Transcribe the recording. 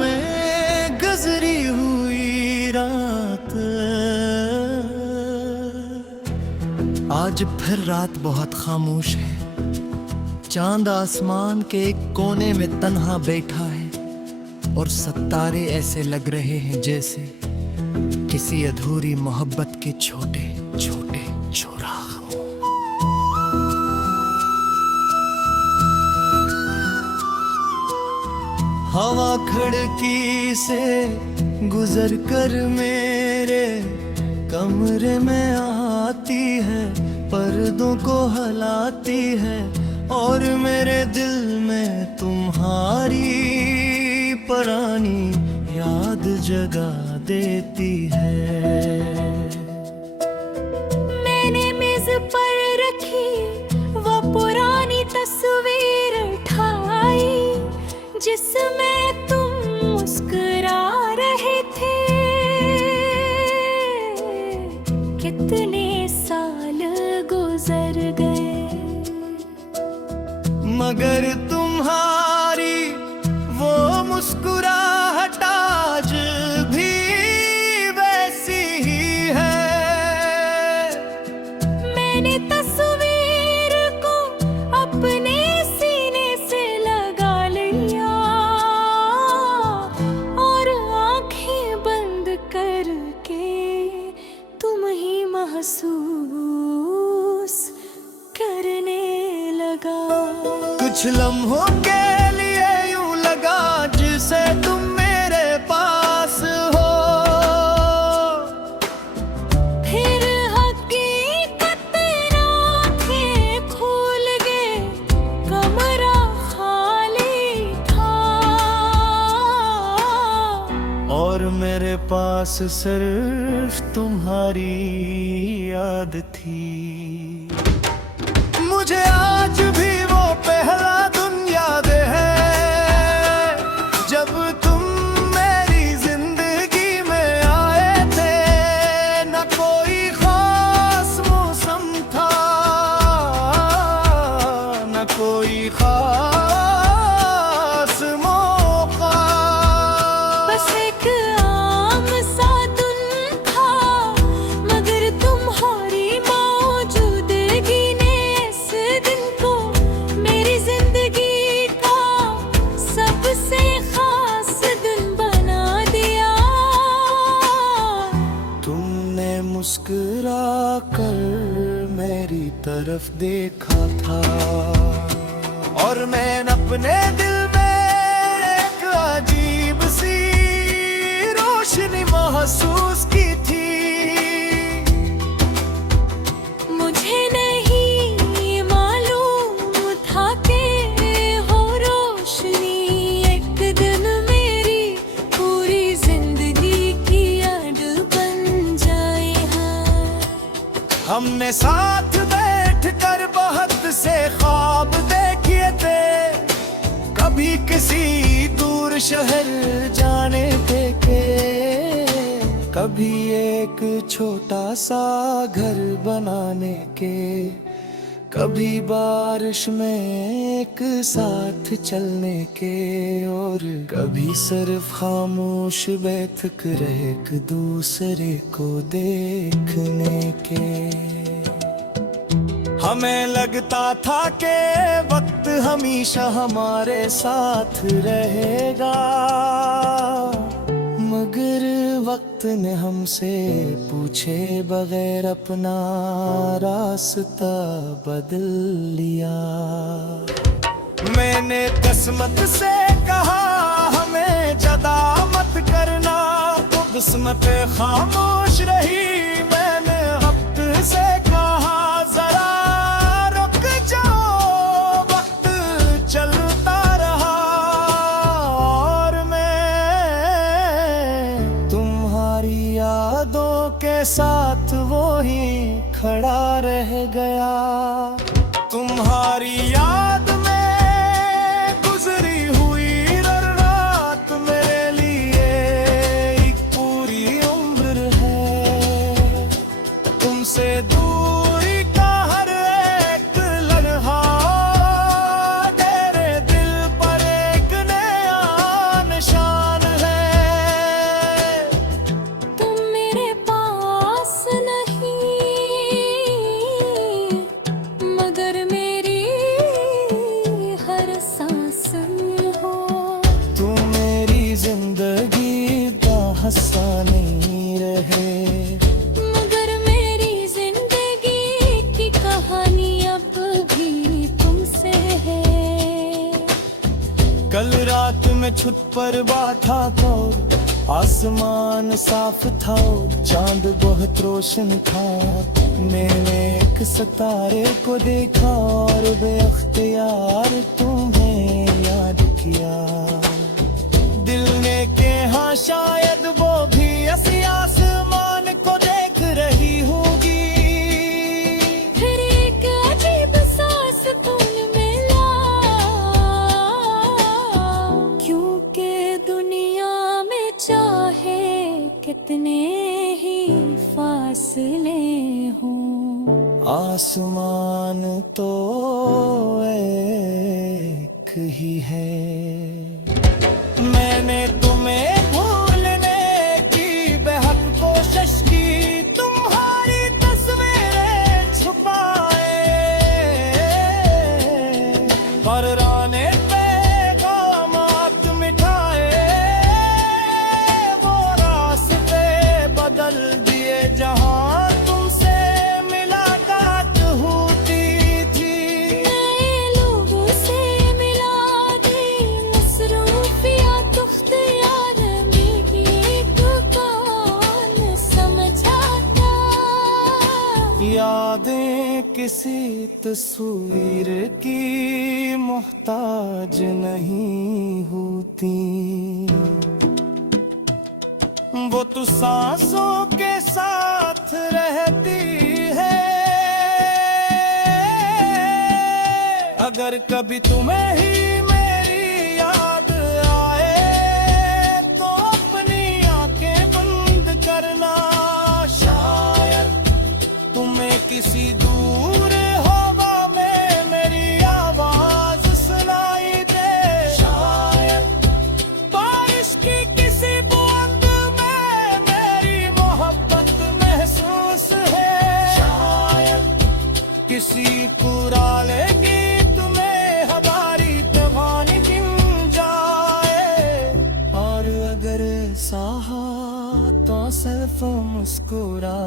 में गुजरी हुई रात। आज फिर रात बहुत खामोश है। चांद आसमान के एक कोने में तन्हा बैठा है और सितारे ऐसे लग रहे हैं जैसे किसी अधूरी मोहब्बत के छोटे छोटे चौराहे। हवा खिड़की से गुजर कर मेरे कमरे में आती है, पर्दों को हलाती है और मेरे दिल में तुम्हारी पुरानी याद जगा देती है। मैंने मेज पर रखी वो पुरानी तस्वीर उठाई जिसमें तुम मुस्कुरा रहे थे। कितने साल गुजर गए मगर तुम्हारी वो मुस्कुराहट आज भी वैसी ही है। मैंने तस्वीर को अपने सीने से लगा लिया और आंखें बंद करके तुम ही महसूस करने लगा। कुछ लम्हों के लिए यूं लगा जिसे तुम मेरे पास हो, फिर हकीकत आंखें खोल गए कमरा खाली था और मेरे पास सिर्फ तुम्हारी याद थी। मुझे आज भी वो पहला दिन याद है जब तुम मेरी जिंदगी में आए थे। न कोई खास मौसम था, न कोई खास मौका, बस एक आम सा दिन था मगर तुम्हारी मौजूदगी ने इस दिन को मेरी जिंदगी का सबसे खास दिन बना दिया। तुमने मुस्कुरा कर मेरी तरफ देखा था और मैंने अपने दिल में एक अजीब सी रोशनी महसूस की थी। मुझे नहीं मालूम था कि हो रोशनी एक दिन मेरी पूरी जिंदगी की याद बन जाए। हाँ, हमने साथ बैठकर बहुत से ख्वाब देखे थे, कभी किसी दूर शहर जाने के, कभी एक छोटा सा घर बनाने के, कभी बारिश में एक साथ चलने के और कभी सिर्फ खामोश बैठकर एक दूसरे को देखने के। हमें लगता था कि वक्त हमेशा हमारे साथ रहेगा मगर वक्त ने हमसे पूछे बगैर अपना रास्ता बदल लिया। मैंने किस्मत से कहा हमें जदा मत करना, तो किस्मत खामोश रही। मैंने वक्त से कहा जरा रुक जाओ, वक्त चलता रहा और मैं तुम्हारी यादों के साथ वो ही खड़ा रह गया। तुम्हारी याद में गुजरी हुई रात मेरे लिए एक पूरी उम्र है। तुमसे दूरी का हर एक लम्हा तेरे दिल पर एक नया निशान में छुट पर बाथा था, आसमान साफ था, चांद बहुत रोशन था। मैंने एक सितारे को देखा और बेअख्तियार तुम्हें याद किया। दिल ने के हाँ शायद वो भी ऐसी आसमान को देख रही होगी। फिर एक अजीब सा सुकून मिला, क्योंकि दुनिया में चाहे कितने ही फासले हों, आसमान तो एक ही है। मैंने तुम्हें भूलने की बेहद कोशिश की, तुम्हारी तस्वीरें छुपाए, पराने पैगामात मिठाए, वो रास्ते बदल दिए जहां तुमसे मुलाकात होती थी। नए लोगों से मिला दी, मसरूफियात इख्तियार मेरी एक कौन समझाता। यादें किसी तस्वीर की मोहताज नहीं होती, वो तो सांसों के साथ रहती है। अगर कभी तुम्हें ही मेरी याद आए तो अपनी आंखें बंद करना, शायद तुम्हें किसी दूर हवा में मेरी आवाज सुनाई दे। शायद बारिश की किसी बूंद में मेरी मोहब्बत महसूस है। शायद किसी पुराने गीत में हमारी कहानी गिन जाए। और अगर साहा तो सिर्फ मुस्कुरा